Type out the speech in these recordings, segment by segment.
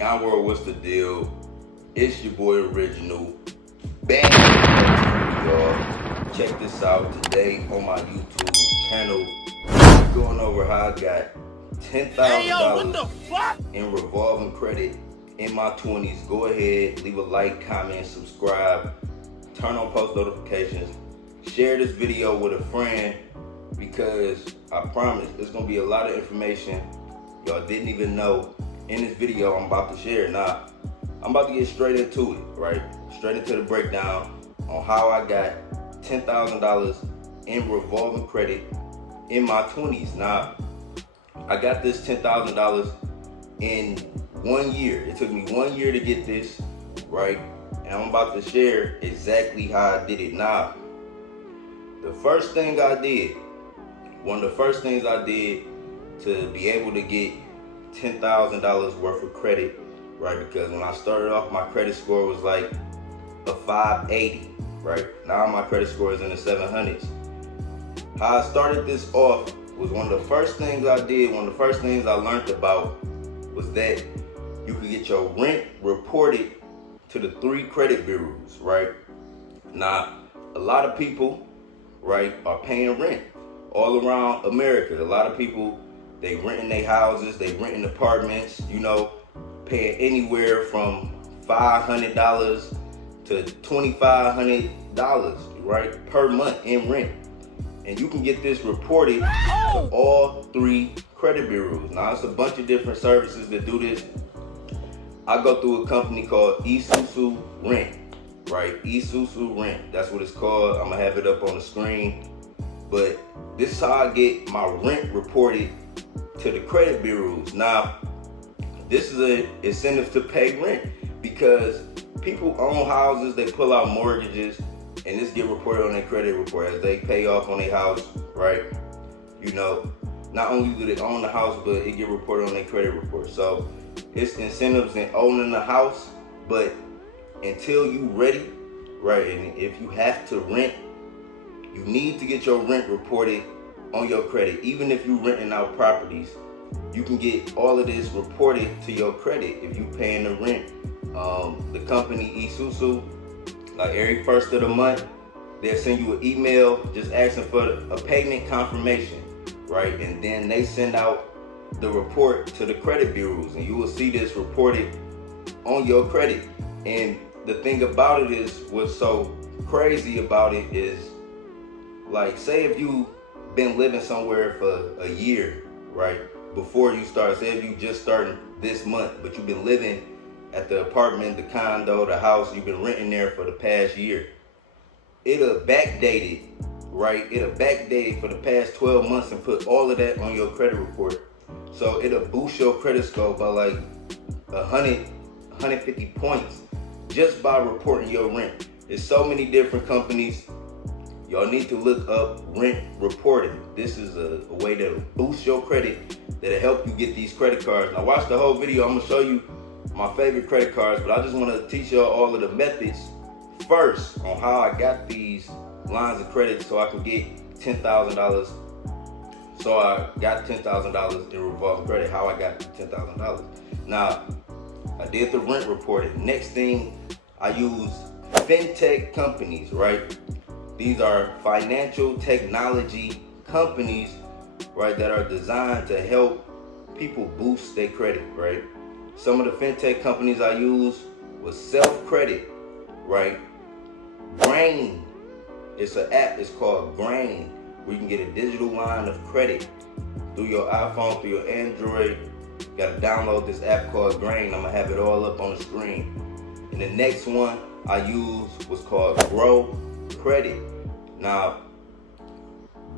Yon World, what's the deal? It's your boy Original. Bang! Y'all. Check this out today on my YouTube channel. Going over how I got $10,000 in revolving credit in my 20s. Go ahead, leave a like, comment, subscribe, turn on post notifications, share this video with a friend, because I promise it's gonna be a lot of information y'all didn't even know in this video I'm about to share. Now, I'm about to get straight into it, right? Straight into the breakdown on how I got $10,000 in revolving credit in my 20s. Now, I got this $10,000 in 1 year. It took me 1 year to get this, right? And I'm about to share exactly how I did it. Now, the first thing I did, one of the first things I did to be able to get $10,000 worth of credit, right? Because when I started off, my credit score was like a 580, right? Now my credit score is in the 700s. How I started this off was one of the first things I did, one of the first things I learned about was that you could get your rent reported to the 3 credit bureaus, right? Now, a lot of people, right, are paying rent all around America. A lot of people, they renting their houses, they renting apartments, you know, paying anywhere from $500 to $2,500, right, per month in rent. And you can get this reported to all 3 credit bureaus. Now, it's a bunch of different services that do this. I go through a company called Isusu Rent, right? Isusu Rent, that's what it's called. I'm gonna have it up on the screen. But this is how I get my rent reported to the credit bureaus. Now, this is an incentive to pay rent because people own houses, they pull out mortgages, and this get reported on their credit report as they pay off on their house, right? You know, not only do they own the house, but it get reported on their credit report. So it's incentives in owning the house, but until you ready, right, and if you have to rent, you need to get your rent reported on your credit. Even if you're renting out properties, you can get all of this reported to your credit if you're paying the rent. The company Isusu, like every first of the month, they'll send you an email just asking for a payment confirmation, right? And then they send out the report to the credit bureaus, and you will see this reported on your credit. And the thing about it is, what's so crazy about it is, like, say if you been living somewhere for a year, right, before you start, say if you just started this month, but you've been living at the apartment, the condo, the house, you've been renting there for the past year, it'll backdate it, right? It'll backdate for the past 12 months and put all of that on your credit report. So it'll boost your credit score by like 150 points just by reporting your rent. There's so many different companies. Y'all need to look up rent reporting. This is a way to boost your credit that'll help you get these credit cards. Now watch the whole video. I'm gonna show you my favorite credit cards, but I just wanna teach y'all all of the methods first on how I got these lines of credit so I can get $10,000. So I got $10,000 in revolving credit, how I got $10,000. Now, I did the rent reporting. Next thing, I use Fintech companies, right? These are financial technology companies, right, that are designed to help people boost their credit, right? Some of the Fintech companies I use was Self Credit, right? Grain, it's an app, it's called Grain, where you can get a digital line of credit through your iPhone, through your Android. You gotta download this app called Grain. I'm gonna have it all up on the screen. And the next one I used was called Grow Credit. Now,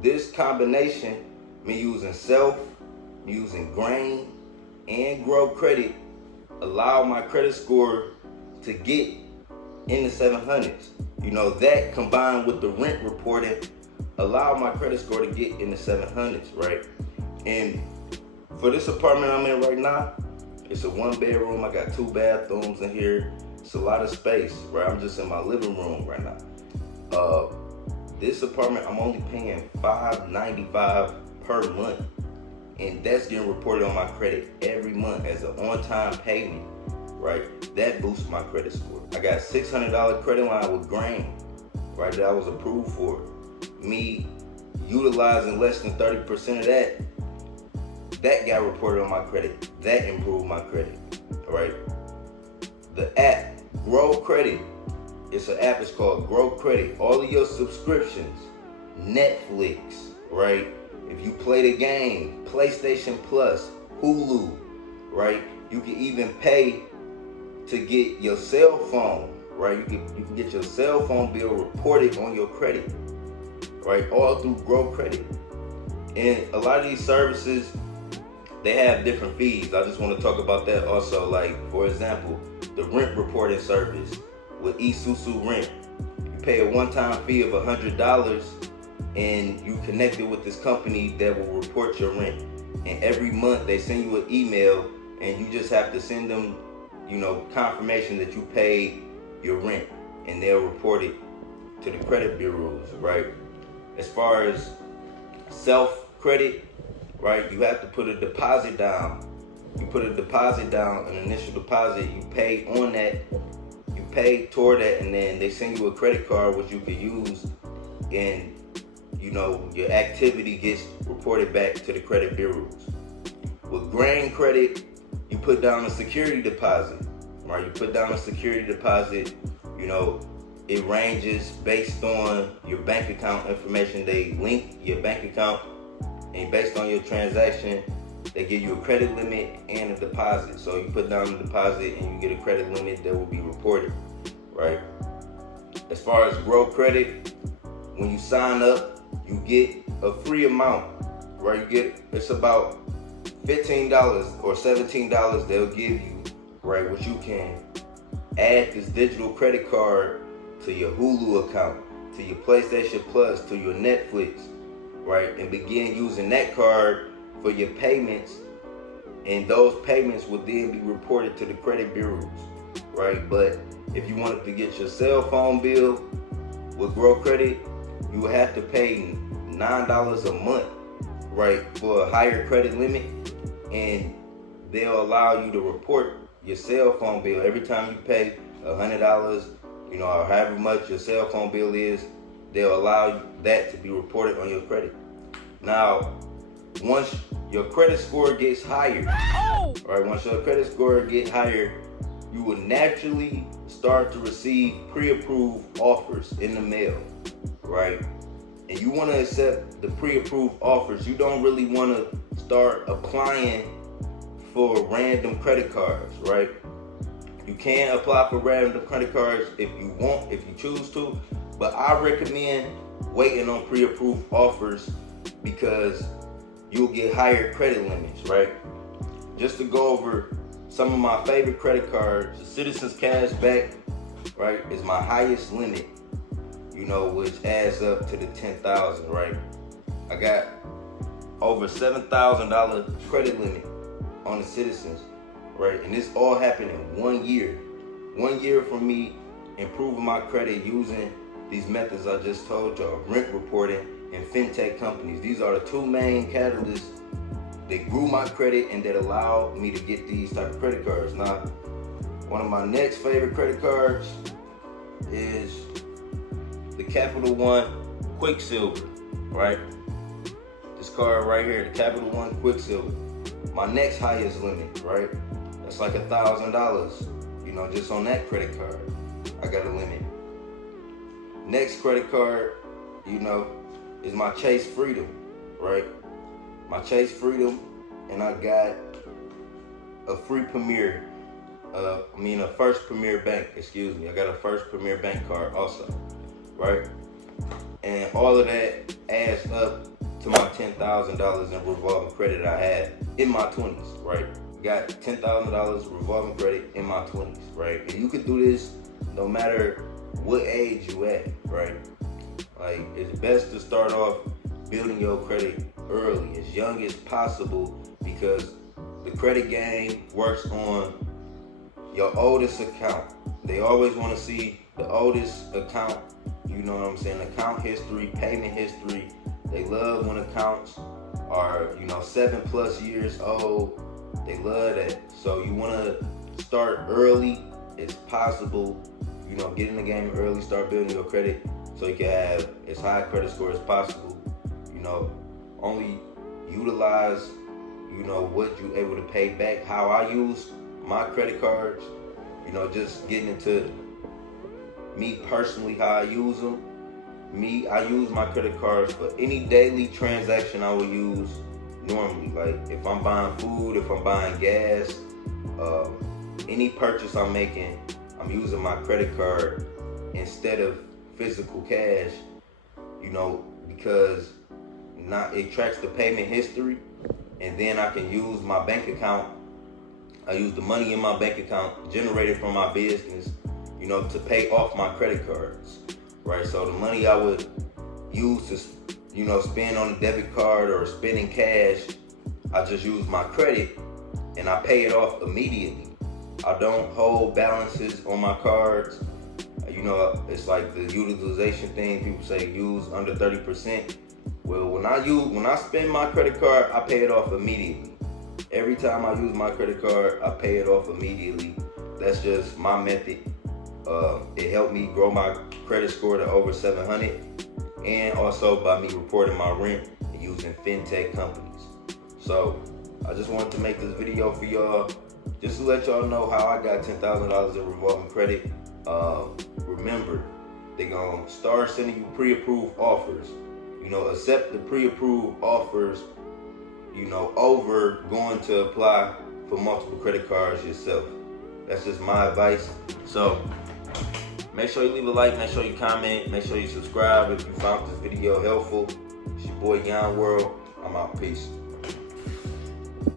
this combination, me using Self, using Grain, and Grow Credit, allow my credit score to get in the 700s. You know, that combined with the rent reporting allow my credit score to get in the 700s, right? And for this apartment I'm in right now, it's a 1-bedroom. I got 2 bathrooms in here. It's a lot of space, right? I'm just in my living room right now. This apartment, I'm only paying $595 per month. And that's getting reported on my credit every month as an on-time payment. right? That boosts my credit score. I got $600 credit line with Grain, right, that I was approved for. Me utilizing less than 30% of that got reported on my credit. That improved my credit, right? The app, Grow Credit. It's an app, it's called Grow Credit. All of your subscriptions, Netflix, right? If you play the game, PlayStation Plus, Hulu, right? You can even pay to get your cell phone, right? You can get your cell phone bill reported on your credit, right? All through Grow Credit. And a lot of these services, they have different fees. I just want to talk about that also. Like, for example, the rent reporting service with Isuzu Rent. You pay a one-time fee of $100 and you connected with this company that will report your rent. And every month they send you an email and you just have to send them, confirmation that you paid your rent, and they'll report it to the credit bureaus, right? As far as self-credit, right, you have to put a deposit down. You put a deposit down, an initial deposit, you pay on that, you pay toward that, and then they send you a credit card which you can use, and your activity gets reported back to the credit bureaus. With Grain Credit, you put down a security deposit, right? You put down a security deposit, it ranges based on your bank account information. They link your bank account, and based on your transaction, they give you a credit limit and a deposit. So you put down the deposit and you get a credit limit that will be reported, right? As far as Grow Credit, when you sign up, you get a free amount, right? It's about $15 or $17 they'll give you, right? Which you can add this digital credit card to your Hulu account, to your PlayStation Plus, to your Netflix, right? And begin using that card for your payments, and those payments will then be reported to the credit bureaus, right? But if you wanted to get your cell phone bill with Grow Credit, you would have to pay $9 a month, right, for a higher credit limit, and they'll allow you to report your cell phone bill every time you pay $100, or however much your cell phone bill is. They'll allow that to be reported on your credit. Now, once your credit score gets higher, right? Once your credit score gets higher, you will naturally start to receive pre-approved offers in the mail, right? And you want to accept the pre-approved offers. You don't really want to start applying for random credit cards, right? You can apply for random credit cards if you want, if you choose to, but I recommend waiting on pre-approved offers because you'll get higher credit limits, right? Just to go over some of my favorite credit cards, the Citizens Cashback, right, is my highest limit, which adds up to the $10,000, right? I got over $7,000 credit limit on the Citizens, right? And this all happened in 1 year. 1 year for me improving my credit using these methods I just told y'all, rent reporting and Fintech companies. These are the two main catalysts that grew my credit and that allowed me to get these type of credit cards. Now, one of my next favorite credit cards is the Capital One Quicksilver, right? This card right here, the Capital One Quicksilver. My next highest limit, right? That's like $1,000, just on that credit card. I got a limit. Next credit card, is my Chase Freedom, right? My Chase Freedom, and I got a free Premier, a First Premier Bank, I got a First Premier Bank card also, right? And all of that adds up to my $10,000 in revolving credit I had in my 20s, right? Got $10,000 revolving credit in my 20s, right? And you can do this no matter what age you at, right? Like, it's best to start off building your credit early, as young as possible, because the credit game works on your oldest account. They always want to see the oldest account, account history, payment history. They love when accounts are, 7+ years old. They love that. So you want to start early as possible. Get in the game early, start building your credit so you can have as high a credit score as possible. Only utilize, what you're able to pay back. How I use my credit cards, just getting into me personally, how I use them. I use my credit cards for any daily transaction I would use normally. Like if I'm buying food, if I'm buying gas, any purchase I'm making, I'm using my credit card instead of physical cash, because it tracks the payment history, and then I can use my bank account. I use the money in my bank account generated from my business, to pay off my credit cards, right? So the money I would use to, spend on a debit card or spending cash, I just use my credit and I pay it off immediately. I don't hold balances on my cards. It's like the utilization thing. People say use under 30%. Well, when I spend my credit card, I pay it off immediately. Every time I use my credit card, I pay it off immediately. That's just my method. It helped me grow my credit score to over 700, and also by me reporting my rent and using Fintech companies. So I just wanted to make this video for y'all, just to let y'all know how I got $10,000 in revolving credit. Remember, they're gonna start sending you pre-approved offers. Accept the pre-approved offers, over going to apply for multiple credit cards yourself. That's just my advice. So make sure you leave a like, make sure you comment, make sure you subscribe if you found this video helpful. It's your boy Yon World. I'm out. Peace.